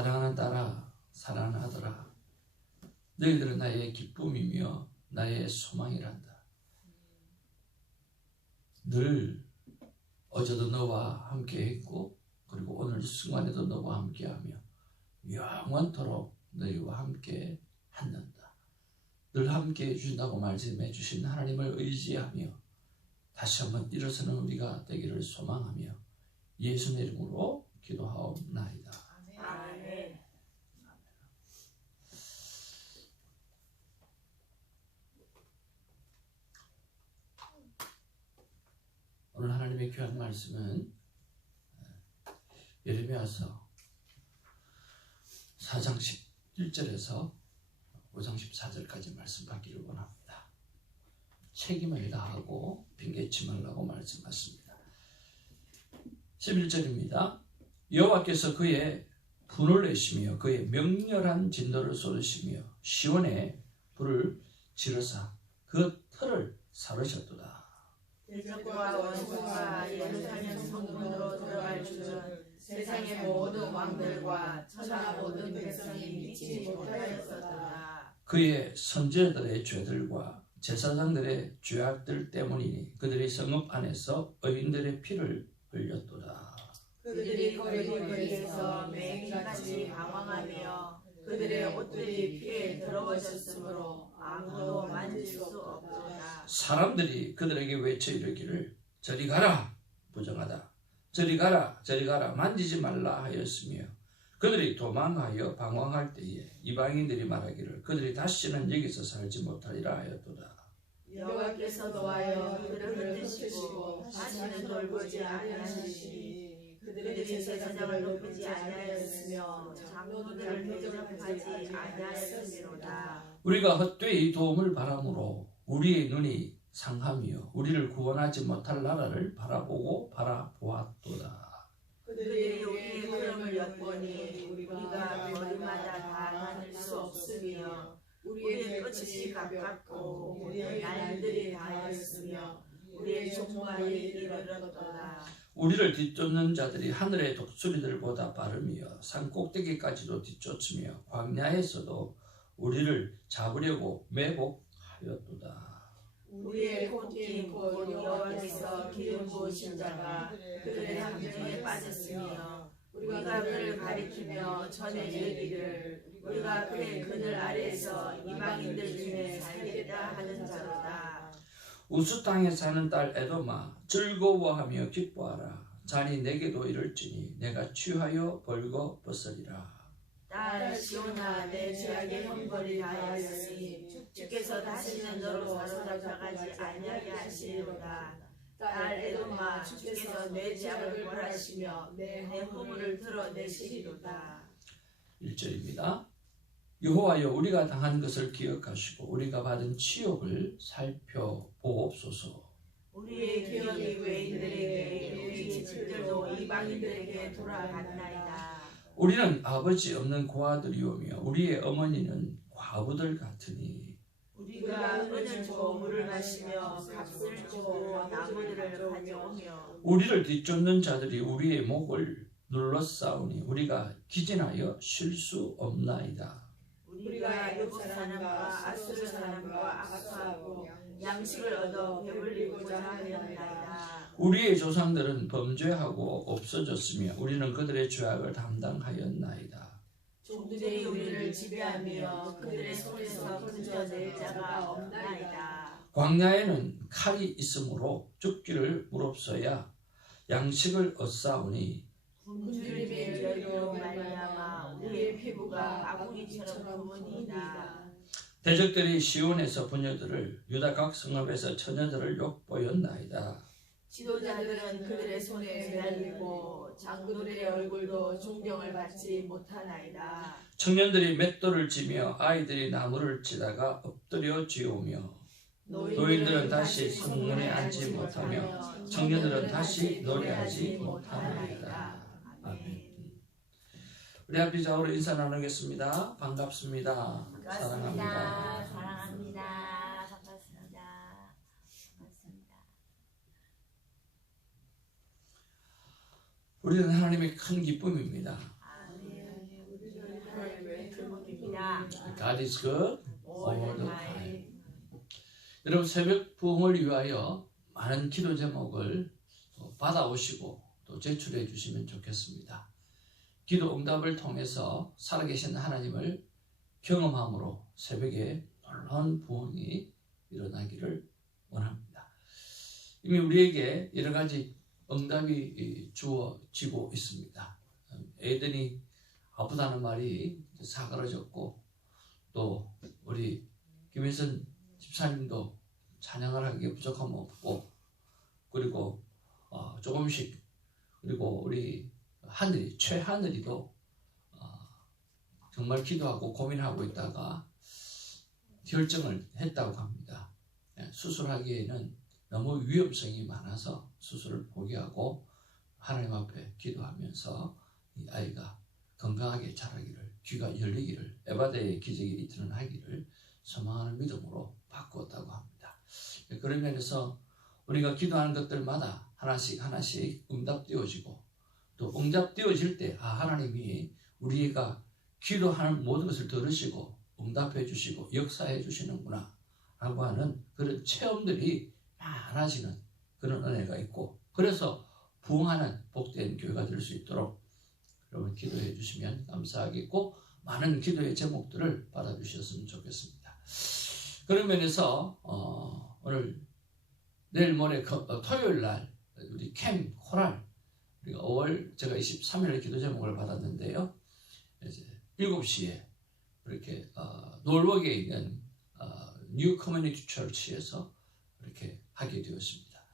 사랑하는 딸아, 사랑하는 아들아, 너희들은 나의 기쁨이며 나의 소망이란다. 늘 어제도 너와 함께 했고 그리고 오늘 이 순간에도 너와 함께하며 영원토록 너희와 함께 한단다. 늘 함께 해주신다고 말씀해 주신 하나님을 의지하며 다시 한번 일어서는 우리가 되기를 소망하며 예수의 이름으로 기도하옵나이다. 아멘. 오늘 하나님의 귀한 말씀은 예레미야서 4장 11절에서 5장 14절까지 말씀 받기를 원합니다. 책임을 다하고 핑계치 말라고 말씀하십니다. 11절입니다. 여호와께서 그의 분을 내시며 그의 명렬한 진노를 쏟으시며 시온에 불을 지르사 그 털을 사르셨도다. 대적과 원수가 예루살렘 성문으로 들어갈 줄은 세상의 모든 왕들과 천하 모든 백성이 믿지 못하였었다. 그의 선지자들의 죄들과 제사장들의 죄악들 때문이니 그들이 성읍 안에서 의인들의 피를 흘렸도다. 그들이 거리에서 맹인같이 방황하며 그들의 옷들이 피에 더러워졌으므로 아무도 만질 수 없도다. 사람들이 그들에게 외쳐 이르기를 저리 가라 부정하다, 저리 가라 저리 가라 만지지 말라 하였으며 그들이 도망하여 방황할 때에 이방인들이 말하기를 그들이 다시는 여기서 살지 못하리라 하였도다. 여호와께서 노하여 그들을 흩으시고 다시는 돌보지 아니하시니 그들이 제사장을 높이지 아니하였으며 장로들을 대접하지 아니하였음이로다. 우리가 헛되이 도움을 바람으로 우리의 눈이 상하며 우리를 구원하지 못할 나라를 바라보고 바라보았도다. 그들이 우리의 흐름을 엿보니 우리가 거리마다 다 다닐 수 없으며 우리의 끝이 가깝고 우리의 날들이 다하였으며 우리의 종말이 이르렀도다. 우리를 뒤쫓는 자들이 하늘의 독수리들보다 빠르며 산 꼭대기까지도 뒤쫓으며 광야에서도 우리를 잡으려고 매복하였도다. 우리의 god긴 곧 여호와께서 기름 부으신 자가 그들의 함정에 빠졌으며 우리가 그를 가리키며 전에 이르기를 우리가 그의 그늘 아래에서 이방인들 중에 살겠다 하는 자로다. 우수 땅에 사는 딸 에돔아 즐거워하며 기뻐하라. 잔이 내게도 이를지니 내가 취하여 벌거벗으리라. 딸 시온아 내 죄악의 형벌이 다하였으니 주께서 다시는 너로 사로잡혀가지 아니하게 하시리로다. 딸 에돔아 주께서 내 죄악을 벌하시며 내 허물을 드러내시리로다. 1절입니다. 여호와여 우리가 당한 것을 기억하시고 우리가 받은 치욕을 살펴보옵소서. 우리의 기억이 외인들에게 우리 집들도 이방인들에게 돌아갔나이다. 우리는 아버지 없는 고아들이오며 우리의 어머니는 과부들 같으니 우리가 은을 주고 물을 마시며 값을 주고 나무들을 가져오며 우리를 뒤쫓는 자들이 우리의 목을 눌러싸우니 우리가 기진하여 쉴 수 없나이다. 우리가 애굽 사람과 아수르 사람과 악수하고 양식을 얻어 배불리고자 하였나이다. 우리의 조상들은 범죄하고 없어졌으며 우리는 그들의 죄악을 담당하였나이다. 종들이 우리를 지배하며 그들의 손에서 건져낼 자가 없나이다. 광야에는 칼이 있으므로 죽기를 무릅써야 양식을 얻사오니 굶주림의 열기로 말미암아 우리의 피부가 아구니처럼 검으니이다. 대적들이 시온에서 부녀들을 유다 각 성읍에서 처녀들을 욕보였나이다. 지도자들은 그들의 손에 매달리고 장군들의 얼굴도 존경을 받지 못하나이다. 청년들이 맷돌을 지며 아이들이 나무를 치다가 엎드려 쥐오며 노인들은 다시 성문에 앉지 못하며 청년들은 다시 노래하지 못하나이다. 아멘. 우리 앞에 좌우로 인사 나누겠습니다. 반갑습니다. 사랑합니다. 사랑합니다. 반갑습니다. 반갑습니다. 우리는 하나님의 큰 기쁨입니다. 좋으십니다. God is good all all the the time. time. 여러분 새벽 부흥을 위하여 많은 기도 제목을 받아오시고 또 제출해 주시면 좋겠습니다. 기도 응답을 통해서 살아계신 하나님을 경험함으로 새벽에 놀라운 부흥이 일어나기를 원합니다. 이미 우리에게 여러 가지 응답이 주어지고 있습니다. 에덴이 아프다는 말이 사그러졌고, 또 우리 김일선 집사님도 찬양을 하기에 부족함 없고, 그리고 조금씩, 그리고 우리 하늘이, 최하늘이도 정말 기도하고 고민하고 있다가 결정을 했다고 합니다. 수술하기에는 너무 위험성이 많아서 수술을 포기하고 하나님 앞에 기도하면서 이 아이가 건강하게 자라기를, 귀가 열리기를, 에바데의 기적이 일어나기를 소망하는 믿음으로 바꾸었다고 합니다. 그런 면에서 우리가 기도하는 것들마다 하나씩 하나씩 응답되어지고, 또 응답되어질 때 하나님이 우리가 기도하는 모든 것을 들으시고 응답해 주시고 역사해 주시는구나 라고 하는 그런 체험들이 많아지는 그런 은혜가 있고, 그래서 부흥하는 복된 교회가 될 수 있도록 여러분 기도해 주시면 감사하겠고, 많은 기도의 제목들을 받아주셨으면 좋겠습니다. 그런 면에서 오늘 내일 모레 토요일 날 우리 캠 코랄, 우리가 5월 제가 23일에 기도 제목을 받았는데요. 이제 7시에 이렇게 놀워크에 있는 뉴 커뮤니티 처치에서 이렇게 하게 되었습니다.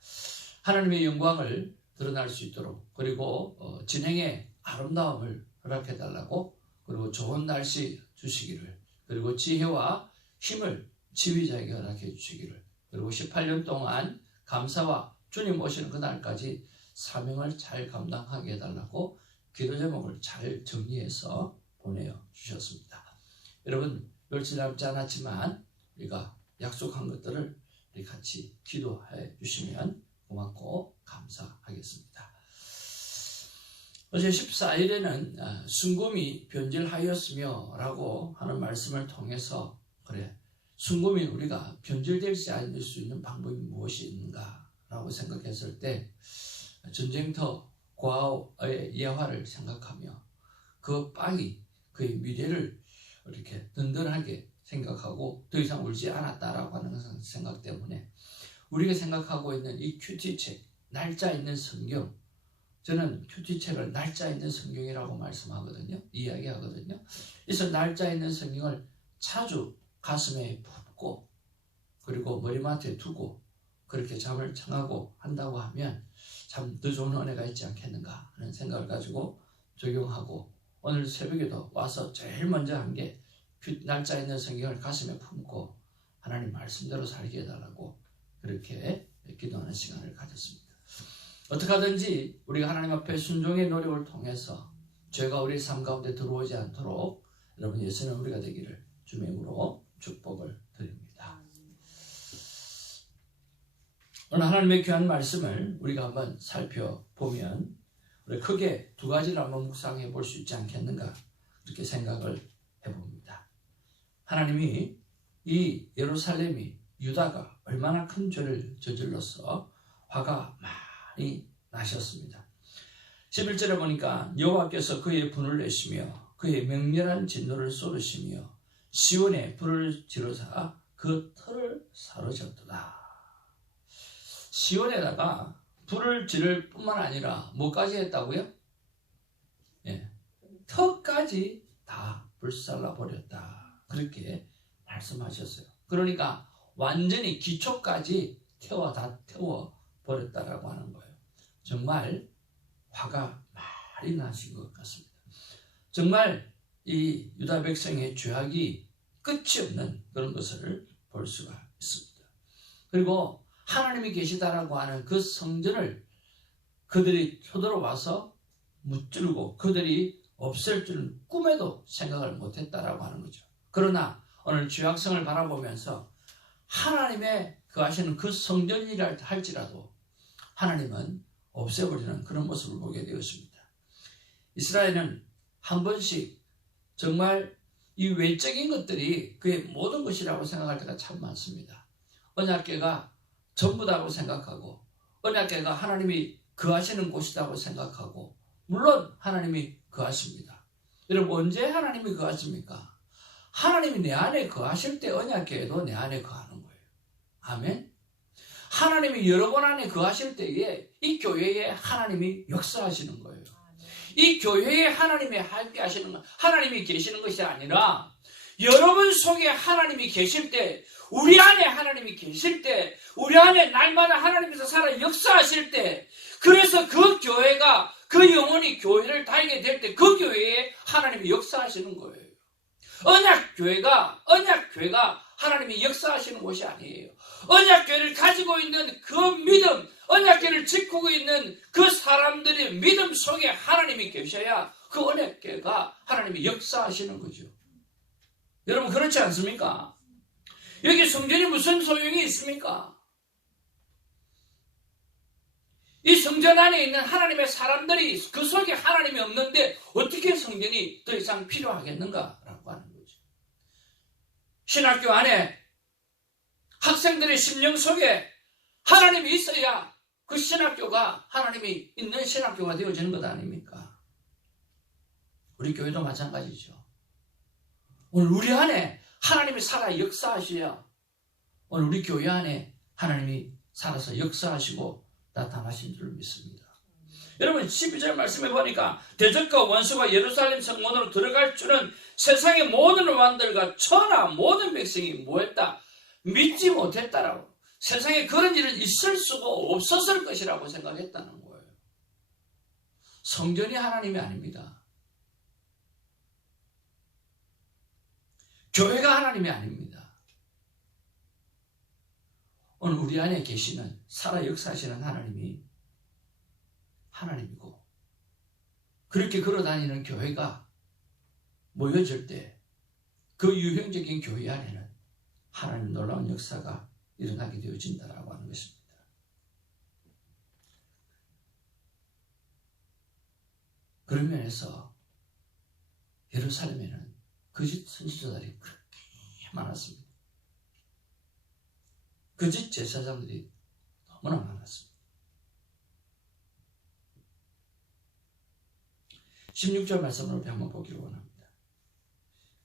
하나님의 영광을 드러날 수 있도록, 그리고 진행의 아름다움을 허락해 달라고, 그리고 좋은 날씨 주시기를, 그리고 지혜와 힘을 지휘자에게 허락해 주시기를, 그리고 18년 동안 감사와 주님 오시는 그날까지 사명을 잘 감당하게 해달라고 기도 제목을 잘 정리해서 보내어 주셨습니다. 여러분, 며칠 남지 않았지만 우리가 약속한 것들을 우리 같이 기도해 주시면 고맙고 감사하겠습니다. 어제 14일에는 순금이 변질하였으며 라고 하는 말씀을 통해서, 그래, 순금이 우리가 변질되지 않을 수 있는 방법이 무엇이 있는가 라고 생각했을 때, 전쟁터 고아의 예화를 생각하며 그 빵이 그의 미래를 이렇게 든든하게 생각하고 더 이상 울지 않았다라고 하는 생각 때문에 우리가 생각하고 있는 이 큐티책, 날짜 있는 성경, 저는 큐티책을 날짜 있는 성경이라고 말씀하거든요. 이야기하거든요. 그래서 날짜 있는 성경을 자주 가슴에 품고, 그리고 머리맡에 두고 그렇게 잠을 청하고 한다고 하면 참 더 좋은 은혜가 있지 않겠는가 하는 생각을 가지고 적용하고, 오늘 새벽에도 와서 제일 먼저 한 게 날짜 있는 성경을 가슴에 품고 하나님 말씀대로 살게 해달라고 그렇게 기도하는 시간을 가졌습니다. 어떻게 하든지 우리가 하나님 앞에 순종의 노력을 통해서 죄가 우리 삶 가운데 들어오지 않도록 여러분 예수는 우리가 되기를 주의 이름으로 축복을 드립니다. 오늘 하나님의 귀한 말씀을 우리가 한번 살펴보면 우리 크게 두 가지를 한번 묵상해 볼 수 있지 않겠는가, 그렇게 생각을 해봅니다. 하나님이 이 예루살렘이, 유다가 얼마나 큰 죄를 저질러서 화가 많이 나셨습니다. 11절에 보니까 여호와께서 그의 분을 내시며 그의 맹렬한 진노를 쏟으시며 시온에 불을 지르사 그 터를 사로잡도다. 시온에다가 불을 지를 뿐만 아니라 뭐까지 했다고요? 터까지 다 불살라 버렸다. 그렇게 말씀하셨어요. 그러니까 완전히 기초까지 다 태워 버렸다라고 하는 거예요. 정말 화가 많이 나신 것 같습니다. 정말 이 유다 백성의 죄악이 끝이 없는 그런 것을 볼 수가 있습니다. 그리고 하나님이 계시다라고 하는 그 성전을 그들이 쳐들어와서 무찌르고 그들이 없앨 줄은 꿈에도 생각을 못했다라고 하는 거죠. 그러나 오늘 죄악성을 바라보면서 하나님의 하시는 그 성전이라 할지라도 하나님은 없애버리는 그런 모습을 보게 되었습니다. 이스라엘은 한 번씩 정말 이 외적인 것들이 그의 모든 것이라고 생각할 때가 참 많습니다. 언약궤가 전부다고 생각하고 언약궤가 하나님이 거하시는 곳이라고 생각하고 물론 하나님이 거하십니다. 여러분 언제 하나님이 거하십니까? 하나님이 내 안에 거하실 때 언약궤도 내 안에 거하는 거예요. 아멘. 하나님이 여러분 안에 거하실 때에 이 교회에 하나님이 역사하시는 거예요. 이 교회에 하나님이 함께 하시는 것, 하나님이 계시는 것이 아니라 여러분 속에 하나님이 계실 때, 우리 안에 하나님이 계실 때, 우리 안에 날마다 하나님께서 살아 역사하실 때, 그래서 그 교회가, 그 영혼이 교회를 다니게 될 때 그 교회에 하나님이 역사하시는 거예요. 언약교회가 하나님이 역사하시는 곳이 아니에요. 언약교회를 가지고 있는 그 믿음, 언약교회를 지키고 있는 그 사람들의 믿음 속에 하나님이 계셔야 그 언약교회가 하나님이 역사하시는 거죠. 여러분 그렇지 않습니까? 여기 성전이 무슨 소용이 있습니까? 이 성전 안에 있는 하나님의 사람들이 그 속에 하나님이 없는데 어떻게 성전이 더 이상 필요하겠는가라고 하는 거죠. 신학교 안에 학생들의 심령 속에 하나님이 있어야 그 신학교가 하나님이 있는 신학교가 되어지는 것 아닙니까? 우리 교회도 마찬가지죠. 오늘 우리 안에 하나님이 살아 역사하셔야 오늘 우리 교회 안에 하나님이 살아서 역사하시고 나타나신 줄 믿습니다. 여러분 12절 말씀해 보니까 대적과 원수가 예루살렘 성문으로 들어갈 줄은 세상의 모든 왕들과 천하 모든 백성이 뭐했다? 믿지 못했다라고. 세상에 그런 일은 있을 수가 없었을 것이라고 생각했다는 거예요. 성전이 하나님이 아닙니다. 교회가 하나님이 아닙니다. 오늘 우리 안에 계시는 살아 역사하시는 하나님이 하나님이고 그렇게 걸어다니는 교회가 모여질 때 그 유형적인 교회 안에는 하나님 놀라운 역사가 일어나게 되어진다라고 하는 것입니다. 그런 면에서 예루살렘에는 거짓 선지자들이 그렇게 많았습니다. 거짓 제사장들이 너무나 많았습니다. 16절 말씀을 한번 보기를 원합니다.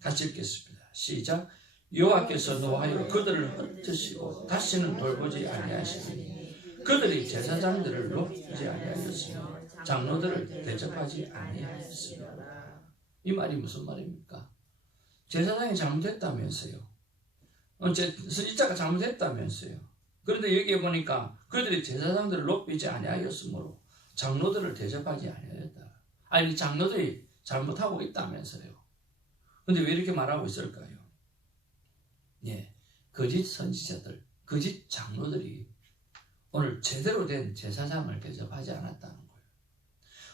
같이 읽겠습니다. 시작. 여호와께서 노하여 그들을 흩으시고 다시는 돌보지 아니하시니 그들이 제사장들을 높이지 아니하였으며 장로들을 대접하지 아니하였으며. 이 말이 무슨 말입니까? 제사장이 잘못했다면서요. 선지자가 잘못했다면서요. 그런데 여기에 보니까 그들이 제사장들을 높이지 아니하였으므로 장로들을 대접하지 아니하였다. 아니 장로들이 잘못하고 있다면서요. 그런데 왜 이렇게 말하고 있을까요? 예, 거짓 선지자들, 거짓 장로들이 오늘 제대로 된 제사장을 대접하지 않았다는 거예요.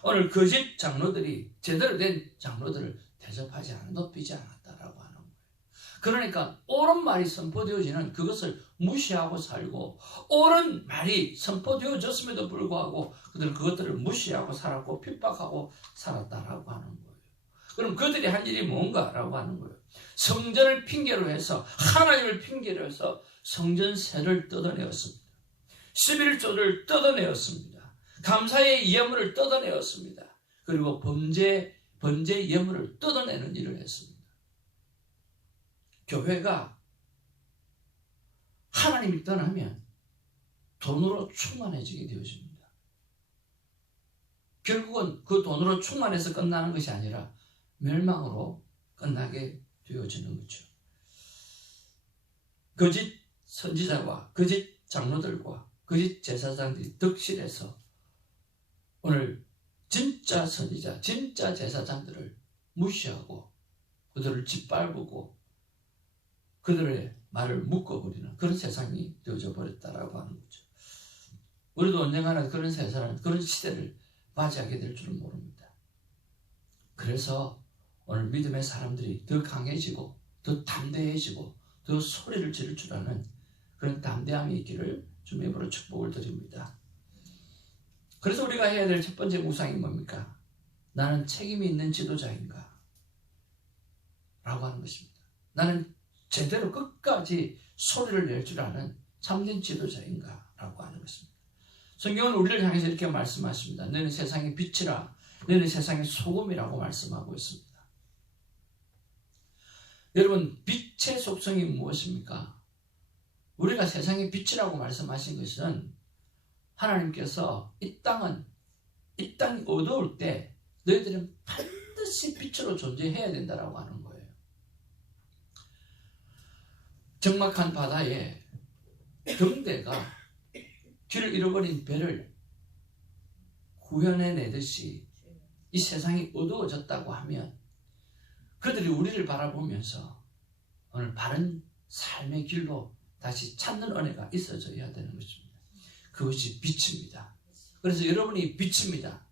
오늘 거짓 장로들이 제대로 된 장로들을 대접하지 않아, 높이지 않았다라고 하는 거예요. 그러니까 옳은 말이 선포되어지는 그것을 무시하고 살고 옳은 말이 선포되어졌음에도 불구하고 그들은 그것들을 무시하고 살았고 핍박하고 살았다라고 하는 거예요. 그럼 그들이 한 일이 뭔가라고 하는 거예요. 성전을 핑계로 해서 하나님을 핑계로 해서 성전세를 뜯어내었습니다. 11조를 뜯어내었습니다. 감사의 예물을 뜯어내었습니다. 그리고 번제 예물을 뜯어내는 일을 했습니다. 교회가 하나님이 떠나면 돈으로 충만해지게 되어집니다. 결국은 그 돈으로 충만해서 끝나는 것이 아니라 멸망으로 끝나게 되어지는 거죠. 거짓 선지자와 거짓 장로들과 거짓 제사장들이 득실해서 오늘 진짜 선지자, 진짜 제사장들을 무시하고 그들을 짓밟고 그들의 말을 묶어버리는 그런 세상이 되어져 버렸다라고 하는 거죠. 우리도 언젠가는 그런 세상, 그런 시대를 맞이하게 될 줄은 모릅니다. 그래서 오늘 믿음의 사람들이 더 강해지고 더 담대해지고 더 소리를 지를 줄 아는 그런 담대함이 있기를 주님으로 축복을 드립니다. 그래서 우리가 해야 될 첫 번째 묵상이 뭡니까? 나는 책임이 있는 지도자인가? 라고 하는 것입니다. 나는 제대로 끝까지 소리를 낼 줄 아는 참된 지도자인가? 라고 하는 것입니다. 성경은 우리를 향해서 이렇게 말씀하십니다. 너는 세상의 빛이라, 너는 세상의 소금이라고 말씀하고 있습니다. 여러분, 빛의 속성이 무엇입니까? 우리가 세상의 빛이라고 말씀하신 것은 하나님께서 이 땅이 어두울 때 너희들은 반드시 빛으로 존재해야 된다라고 하는 거예요. 적막한 바다에 경대가 길을 잃어버린 배를 구현해내듯이 이 세상이 어두워졌다고 하면 그들이 우리를 바라보면서 오늘 바른 삶의 길로 다시 찾는 은혜가 있어져야 되는 것입니다. 그것이 빛입니다. 그래서 여러분이 빛입니다.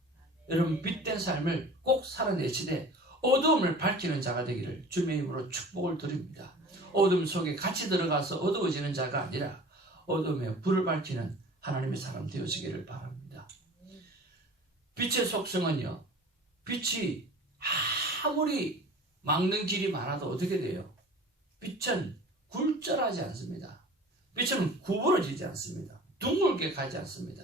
여러분 빛된 삶을 꼭 살아내시되 어두움을 밝히는 자가 되기를 주님의 이름으로 축복을 드립니다. 어둠 속에 같이 들어가서 어두워지는 자가 아니라 어둠에 불을 밝히는 하나님의 사람 되어지기를 바랍니다. 빛의 속성은요, 빛이 아무리 막는 길이 많아도 어떻게 돼요? 빛은 굴절하지 않습니다. 빛은 구부러지지 않습니다. 둥글게 가지 않습니다.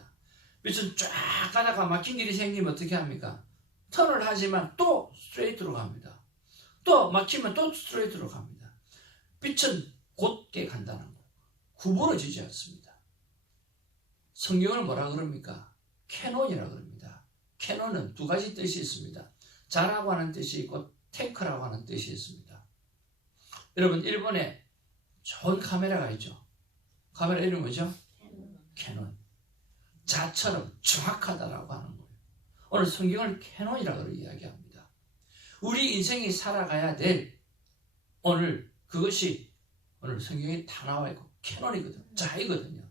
빛은 쫙 가다가 막힌 길이 생기면 어떻게 합니까? 턴을 하지만 또 스트레이트로 갑니다. 또 막히면 또 스트레이트로 갑니다. 빛은 곧게 간다는 거. 구부러지지 않습니다. 성경을 뭐라 그럽니까? 캐논이라 그럽니다. 캐논은 두 가지 뜻이 있습니다. 자라고 하는 뜻이 있고 탱크라고 하는 뜻이 있습니다. 여러분, 일본에 좋은 카메라가 있죠. 카메라 이름 뭐죠? 캐논. 자처럼 정확하다라고 하는 거예요. 오늘 성경을 캐논이라고 이야기합니다. 우리 인생이 살아가야 될 오늘 그것이 오늘 성경에 다 나와 있고 캐논이거든요. 자이거든요.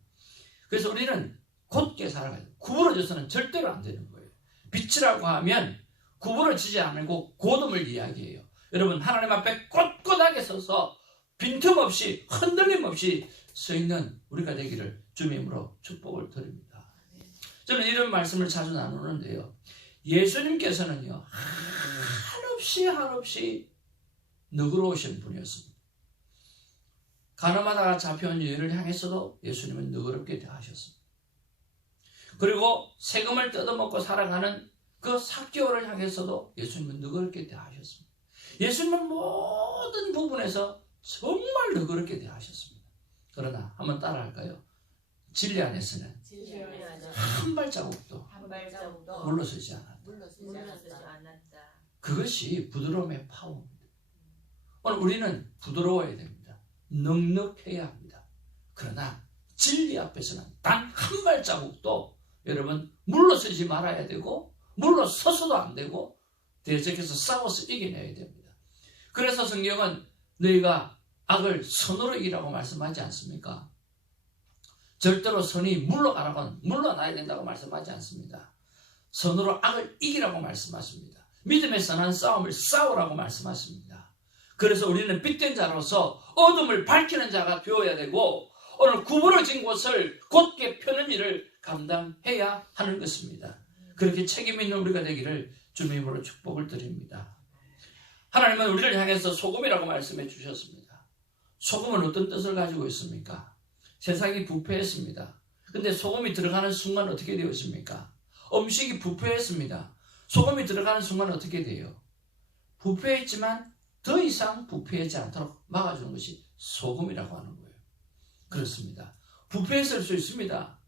그래서 우리는 곧게 살아가야 돼요. 구부러져서는 절대로 안 되는 거예요. 빛이라고 하면 구부러지지 않고 곧음을 이야기해요. 여러분, 하나님 앞에 꼿꼿하게 서서 빈틈없이 흔들림 없이 서 있는 우리가 되기를 주님의 이름으로 축복을 드립니다. 저는 이런 말씀을 자주 나누는데요. 예수님께서는요, 한없이 너그러우신 분이었습니다. 가늠하다가 잡혀온 여인을 향해서도 예수님은 너그럽게 대하셨습니다. 그리고 세금을 뜯어먹고 살아가는 그 삭개오를 향해서도 예수님은 너그럽게 대하셨습니다. 예수님은 모든 부분에서 정말 너그럽게 대하셨습니다. 그러나 한번 따라할까요? 진리 안에서는 한 발자국도 물러서지 않았다. 그것이 부드러움의 파워입니다. 오늘 우리는 부드러워야 됩니다. 넉넉해야 합니다. 그러나 진리 앞에서는 단 한 발자국도 여러분 물러서지 말아야 되고 물러서서도 안 되고 대적해서 싸워서 이겨내야 됩니다. 그래서 성경은 너희가 악을 선으로 이기라고 말씀하지 않습니까? 절대로 선이 물러가라고 물러나야 된다고 말씀하지 않습니다. 선으로 악을 이기라고 말씀하십니다. 믿음의 선한 싸움을 싸우라고 말씀하십니다. 그래서 우리는 빛된 자로서 어둠을 밝히는 자가 되어야 되고 오늘 구부러진 곳을 곧게 펴는 일을 감당해야 하는 것입니다. 그렇게 책임 있는 우리가 되기를 주님의 이름으로 축복을 드립니다. 하나님은 우리를 향해서 소금이라고 말씀해 주셨습니다. 소금은 어떤 뜻을 가지고 있습니까? 세상이 부패했습니다. 근데 소금이 들어가는 순간 어떻게 되었습니까? 음식이 부패했습니다. 소금이 들어가는 순간 어떻게 돼요? 부패했지만 더 이상 부패하지 않도록 막아주는 것이 소금이라고 하는 거예요. 그렇습니다. 부패했을 수 있습니다.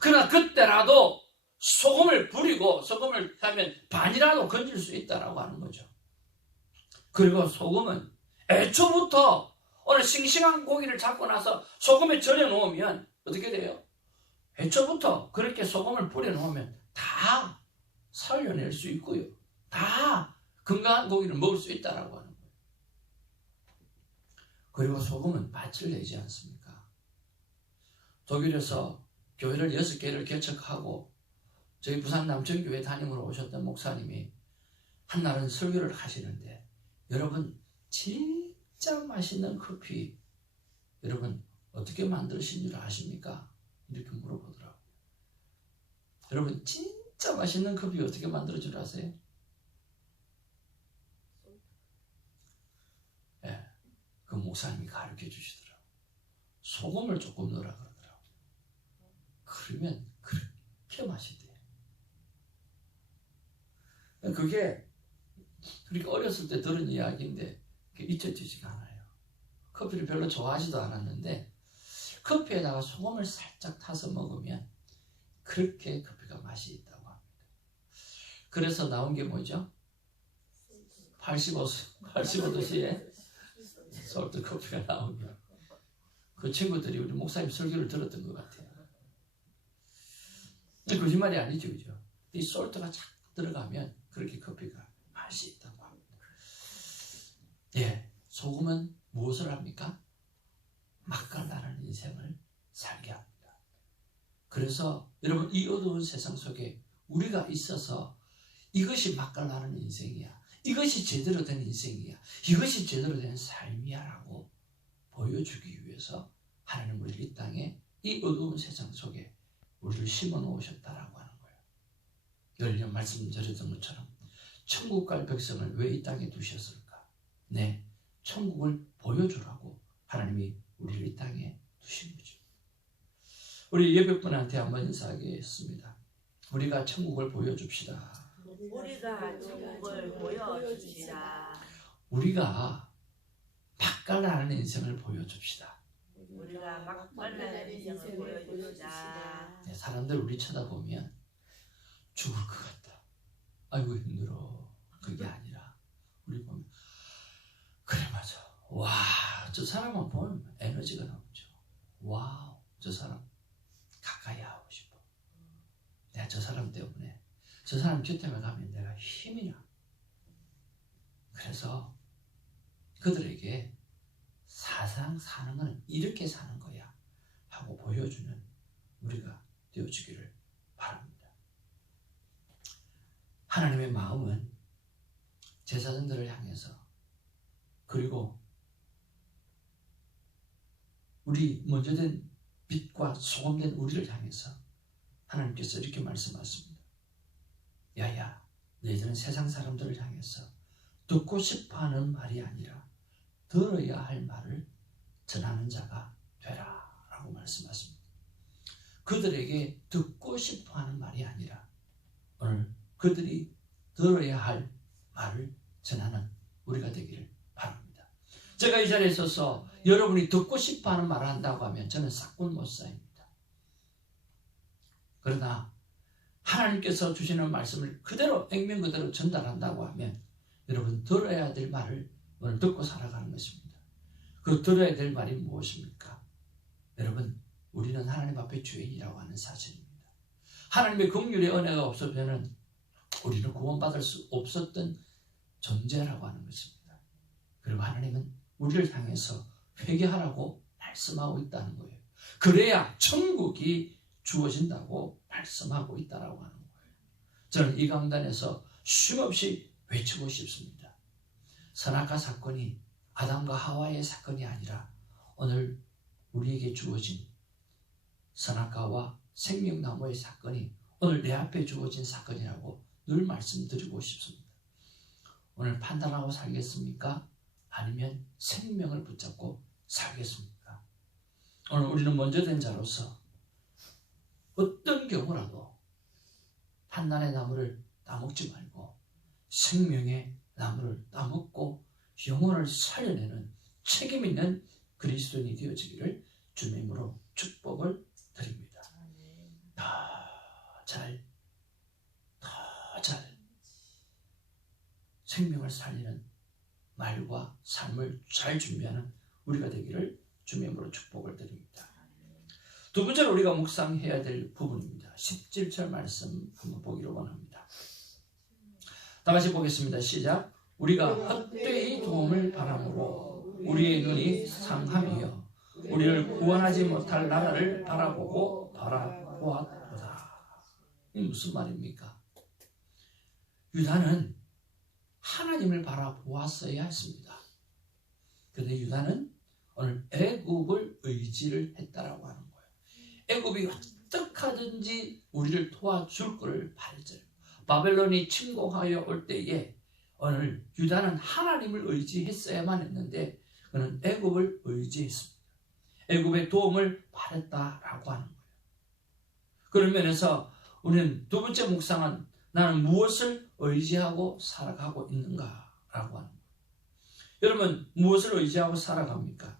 그러나 그때라도 소금을 부리고 소금을 하면 반이라도 건질 수 있다라고 하는 거죠. 그리고 소금은 애초부터 오늘 싱싱한 고기를 잡고 나서 소금에 절여 놓으면 어떻게 돼요? 애초부터 그렇게 소금을 뿌려 놓으면 다 살려낼 수 있고요. 다 건강한 고기를 먹을 수 있다라고 하는 거예요. 그리고 소금은 밭을 내지 않습니까? 독일에서 교회를 6개를 개척하고 저희 부산 남천교회 담임으로 오셨던 목사님이 한날은 설교를 하시는데 여러분 진짜 맛있는 커피 여러분 어떻게 만드신 줄 아십니까? 이렇게 물어보더라고요. 여러분 진짜 맛있는 커피 어떻게 만들 줄 아세요? 그 목사님이 가르쳐 주시더라고. 소금을 조금 넣으라 그러더라고. 그러면 그렇게 맛이 돼. 그게 그렇게 어렸을 때 들은 이야기인데 잊혀지지가 않아요. 커피를 별로 좋아하지도 않았는데 커피에다가 소금을 살짝 타서 먹으면 그렇게 커피가 맛이 있다고 합니다. 그래서 나온 게 뭐죠? 85도씨에 솔트 커피가 나오면 그 친구들이 우리 목사님 설교를 들었던 것 같아요. 거짓말이 아니죠, 그죠? 이 솔트가 착 들어가면 그렇게 커피가 맛이 있다고 합니다. 예, 소금은 무엇을 합니까? 맛깔나는 인생을 살게 합니다. 그래서 여러분, 이 어두운 세상 속에 우리가 있어서 이것이 맛깔나는 인생이야, 이것이 제대로 된 인생이야, 이것이 제대로 된 삶이야 라고 보여주기 위해서 하나님 우리를 이 땅에 이 어두운 세상 속에 우리를 심어 놓으셨다라고 하는 거예요. 열년 말씀드렸던 것처럼 천국 갈 백성을 왜 이 땅에 두셨을까? 네, 천국을 보여주라고 하나님이 우리를 이 땅에 두신 거죠. 우리 예배분한테 한번 인사하겠습니다. 우리가 천국을 보여줍시다. 우리가 천국을 보여줍시다. 우리가 맛깔나는 인생을 보여줍시다. 우리가 맛깔나는 인생을 보여줍시다. 네, 사람들 우리 쳐다보면 죽을 것 같다, 아이고 힘들어, 그게 아니라 우리 보면 그래 맞아, 와, 저 사람만 보면 에너지가 넘쳐. 와우, 저 사람 가까이 하고 싶어. 내가 저 사람 때문에, 저 사람 곁에만 가면 내가 힘이 나. 그래서 그들에게 사상 사는 거는 이렇게 사는 거야 하고 보여주는 우리가 되어주기를 바랍니다. 하나님의 마음은 제사장들을 향해서, 그리고 우리 먼저 된 빛과 소금된 우리를 향해서 하나님께서 이렇게 말씀하십니다. 야야, 너희들은 세상 사람들을 향해서 듣고 싶어하는 말이 아니라 들어야 할 말을 전하는 자가 되라 라고 말씀하십니다. 그들에게 듣고 싶어하는 말이 아니라 오늘 그들이 들어야 할 말을 전하는 우리가 되기를 바랍니다. 제가 이 자리에 서서 여러분이 듣고 싶어하는 말을 한다고 하면 저는 싹군 못사입니다. 그러나 하나님께서 주시는 말씀을 그대로 액면 그대로 전달한다고 하면 여러분 들어야 될 말을 오늘 듣고 살아가는 것입니다. 그 들어야 될 말이 무엇입니까? 여러분, 우리는 하나님 앞에 죄인이라고 하는 사실입니다. 하나님의 긍휼의 은혜가 없으면 우리는 구원받을 수 없었던 존재라고 하는 것입니다. 그리고 하나님은 우리를 향해서 회개하라고 말씀하고 있다는 거예요. 그래야 천국이 주어진다고 말씀하고 있다고 하는 거예요. 저는 이 강단에서 쉼없이 외치고 싶습니다. 선악과 사건이 아담과 하와의 사건이 아니라 오늘 우리에게 주어진 선악과와 생명나무의 사건이 오늘 내 앞에 주어진 사건이라고 늘 말씀드리고 싶습니다. 오늘 판단하고 살겠습니까? 아니면 생명을 붙잡고 살겠습니까? 오늘 우리는 먼저 된 자로서 어떤 경우라도 판단의 나무를 따먹지 말고 생명의 나무를 따먹고 영혼을 살려내는 책임 있는 그리스도인이 되어지기를 주님의 이름으로 축복을 드립니다. 더 잘 생명을 살리는 말과 삶을 잘 준비하는 우리가 되기를 주님의 이름으로 축복을 드립니다. 두 번째로 우리가 묵상해야 될 부분입니다. 17절 말씀 한번 보기를 원합니다. 다 같이 보겠습니다. 시작. 우리가 헛되이 도움을 바람으로 우리의 눈이 상하며 우리를 구원하지 못할 나라를 바라보고 바라보았도다. 이게 무슨 말입니까? 유다는 하나님을 바라보았어야 했습니다. 그런데 유다는 오늘 애굽을 의지를 했다라고 하는 거예요. 애굽이 어떻게 하든지 우리를 도와줄 것을 바랬어요. 바벨론이 침공하여 올 때에 오늘 유다는 하나님을 의지했어야만 했는데 그는 애굽을 의지했습니다. 애굽의 도움을 바랬다라고 하는 거예요. 그런 면에서 우리는 두 번째 묵상은 나는 무엇을 의지하고 살아가고 있는가라고 하는 거예요. 여러분, 무엇을 의지하고 살아갑니까?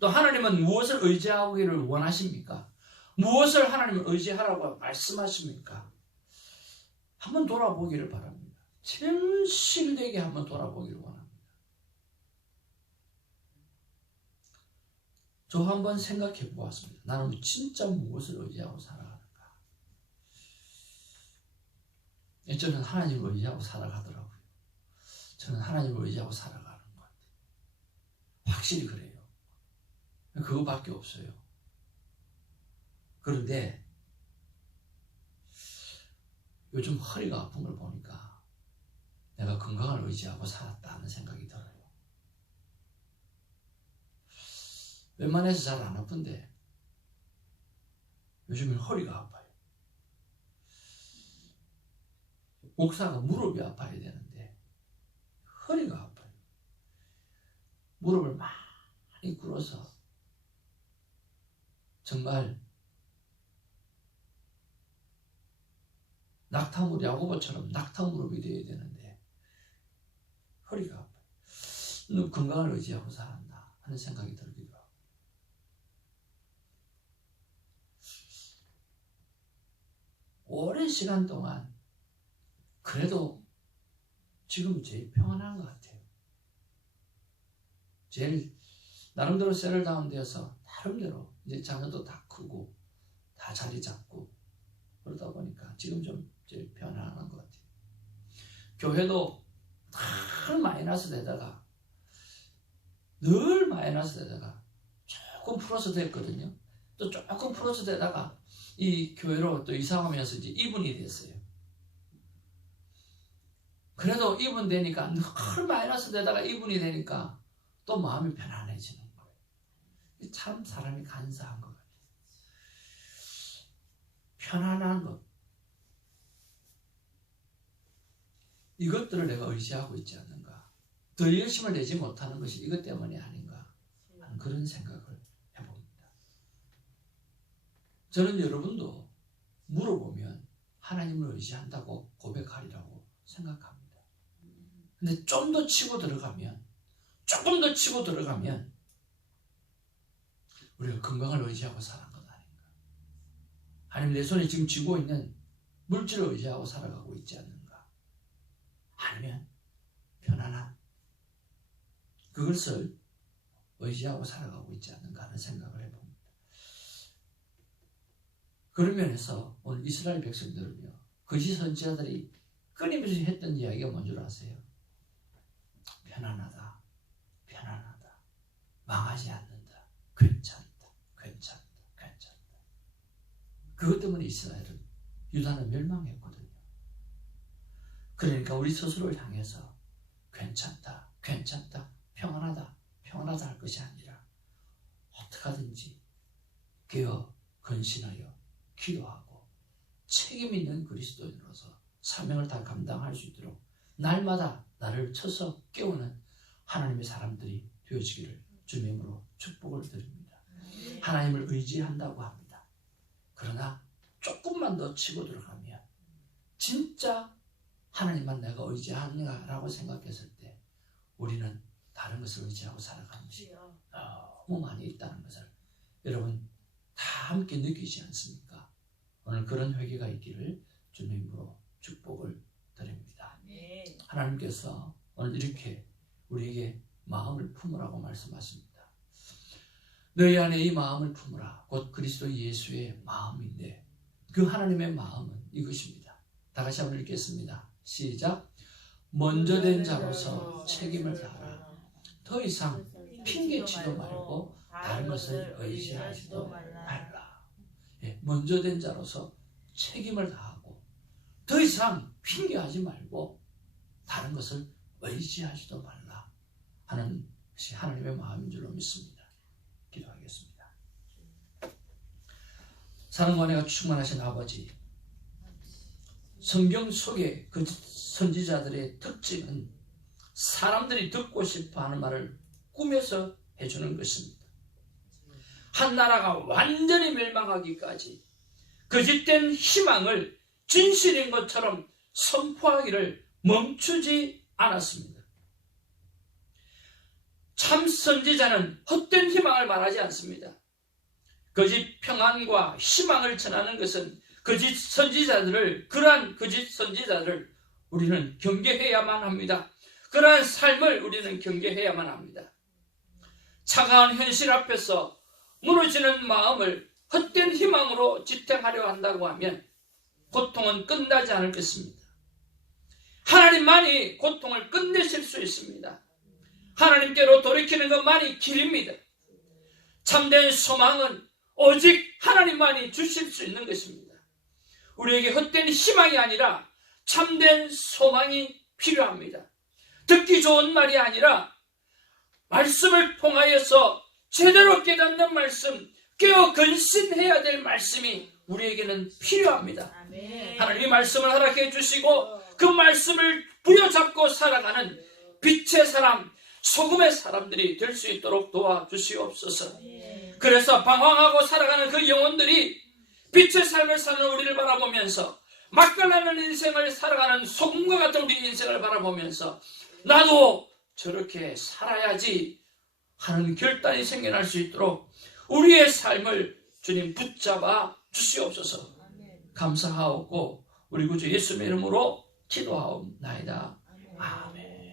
또 하나님은 무엇을 의지하기를 원하십니까? 무엇을 하나님을 의지하라고 말씀하십니까? 한번 돌아보기를 바랍니다. 제일 심되게 한번 돌아보기를 원합니다. 저 한번 생각해 보았습니다. 나는 진짜 무엇을 의지하고 살아가는가? 저는 하나님을 의지하고 살아가더라고요. 저는 하나님을 의지하고 살아가는 것 같아요. 확실히 그래요. 그거밖에 없어요. 그런데 요즘 허리가 아픈 걸 보니까 내가 건강을 의지하고 살았다는 생각이 들어요. 웬만해서 잘 안 아픈데 요즘엔 허리가 아파요. 목사가 무릎이 아파야 되는데 허리가 아파요. 무릎을 많이 꿇어서 정말 낙타무릎, 야고보처럼 낙타무릎이 되어야 되는데 허리가 아파요. 너 건강을 의지하고 살았나 하는 생각이 들기도 하고. 오랜 시간 동안 그래도 지금 제일 평안한 것 같아요. 제일 나름대로 셀을 다운되어서 나름대로 이제 자녀도 다 크고 다 자리 잡고 그러다 보니까 지금 좀 제일 편안한 것 같아요. 교회도 늘 마이너스 되다가 조금 플러스 됐거든요. 또 조금 플러스 되다가 이 교회로 또 이사하면서 이제 이분이 됐어요. 그래도 이분 되니까 늘 마이너스 되다가 이분이 되니까 또 마음이 편안해지는 거예요. 참 사람이 간사한 것 같아요. 편안한 것. 이것들을 내가 의지하고 있지 않는가. 더 열심을 내지 못하는 것이 이것 때문이 아닌가 하는 그런 생각을 해봅니다. 저는 여러분도 물어보면 하나님을 의지한다고 고백하리라고 생각합니다. 근데 좀 더 치고 들어가면, 조금 더 치고 들어가면 우리가 건강을 의지하고 사는 것 아닌가. 아니면 내 손에 지금 쥐고 있는 물질을 의지하고 살아가고 있지 않는가. 아니면 편안한 그것을 의지하고 살아가고 있지 않는가 하는 생각을 해봅니다. 그런 면에서 오늘 이스라엘 백성들은요, 거짓 선지자들이 끊임없이 했던 이야기가 뭔 줄 아세요? 편안하다, 편안하다, 망하지 않는다, 괜찮다, 괜찮다, 괜찮다. 그것 때문에 이스라엘은, 유다는 멸망했거든요. 그러니까 우리 스스로를 향해서 괜찮다, 괜찮다, 평안하다, 평안하다 할 것이 아니라 어떻게 하든지 깨어 근신하여 기도하고 책임 있는 그리스도인으로서 사명을 다 감당할 수 있도록 날마다 나를 쳐서 깨우는 하나님의 사람들이 되어지기를 주님의 이름으로 축복을 드립니다. 하나님을 의지한다고 합니다. 그러나 조금만 더 치고 들어가면 진짜 하나님만 내가 의지하는가라고 생각했을 때 우리는 다른 것을 의지하고 살아가는 것이 너무 많이 있다는 것을 여러분 다 함께 느끼지 않습니까? 오늘 그런 회개가 있기를 주님의 이름으로 축복을 드립니다. 하나님께서 오늘 이렇게 우리에게 마음을 품으라고 말씀하십니다. 너희 안에 이 마음을 품으라. 곧 그리스도 예수의 마음인데 그 하나님의 마음은 이것입니다. 다 같이 한번 읽겠습니다. 시작. 먼저 된 자로서 책임을 다하라. 더 이상 핑계치도 말고 다른 것을 의지하지도 말라. 먼저 된 자로서 책임을 다하고 더 이상 핑계하지 말고 다른 것을 의지하지도 말라 하는 것이 하나님의 마음인 줄로 믿습니다. 기도하겠습니다. 사랑과 은혜가 충만하신 아버지, 성경 속의 그 선지자들의 특징은 사람들이 듣고 싶어하는 말을 꾸며서 해주는 것입니다. 한 나라가 완전히 멸망하기까지 거짓된 희망을 진실인 것처럼 선포하기를 멈추지 않았습니다. 참 선지자는 헛된 희망을 말하지 않습니다. 거짓 평안과 희망을 전하는 것은 그러한 거짓 선지자들을 우리는 경계해야만 합니다. 그러한 삶을 우리는 경계해야만 합니다. 차가운 현실 앞에서 무너지는 마음을 헛된 희망으로 지탱하려 한다고 하면 고통은 끝나지 않을 것입니다. 하나님만이 고통을 끝내실 수 있습니다. 하나님께로 돌이키는 것만이 길입니다. 참된 소망은 오직 하나님만이 주실 수 있는 것입니다. 우리에게 헛된 희망이 아니라 참된 소망이 필요합니다. 듣기 좋은 말이 아니라 말씀을 통하여서 제대로 깨닫는 말씀, 깨어 근신해야 될 말씀이 우리에게는 필요합니다. 하나님이 말씀을 허락해 주시고 그 말씀을 부여잡고 살아가는 빛의 사람, 소금의 사람들이 될 수 있도록 도와주시옵소서. 그래서 방황하고 살아가는 그 영혼들이 빛의 삶을 사는 우리를 바라보면서 맛깔나는 인생을 살아가는 소금과 같은 우리 인생을 바라보면서 나도 저렇게 살아야지 하는 결단이 생겨날 수 있도록 우리의 삶을 주님 붙잡아 주시옵소서. 감사하옵고 우리 구주 예수님의 이름으로 기도하옵나이다. 아멘.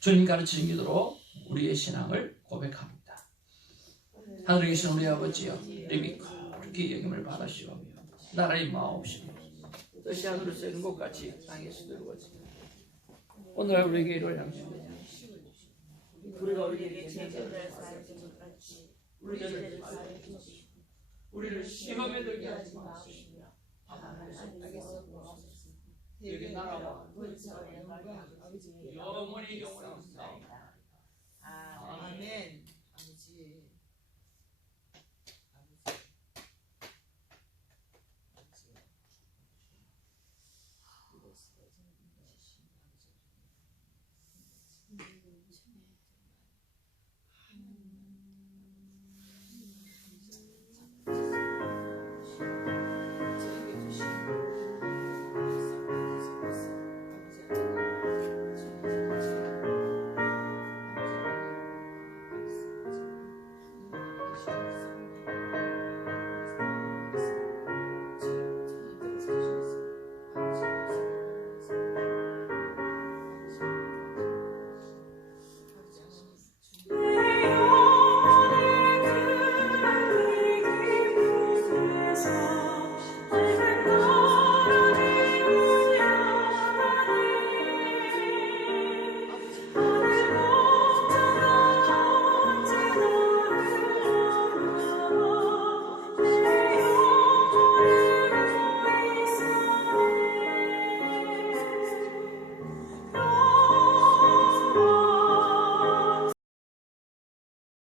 주님 가르치신 기도로 우리의 신앙을 고백합니다. 하늘에 계신 우리 아버지여, 이름이 거룩히 여김을 받으시오며 나라의 마옵시며 뜻이 하늘에서 이룬 것 같이 땅에서 이루어지며 오늘 우리에게 이를 양식을 우리가 우리에게 죄를 사하지 못같이 우리 죄를 사하여 주시고 우리를 시험에 들게 하지 마시며 여기 나라와 영원히 영원히 아멘.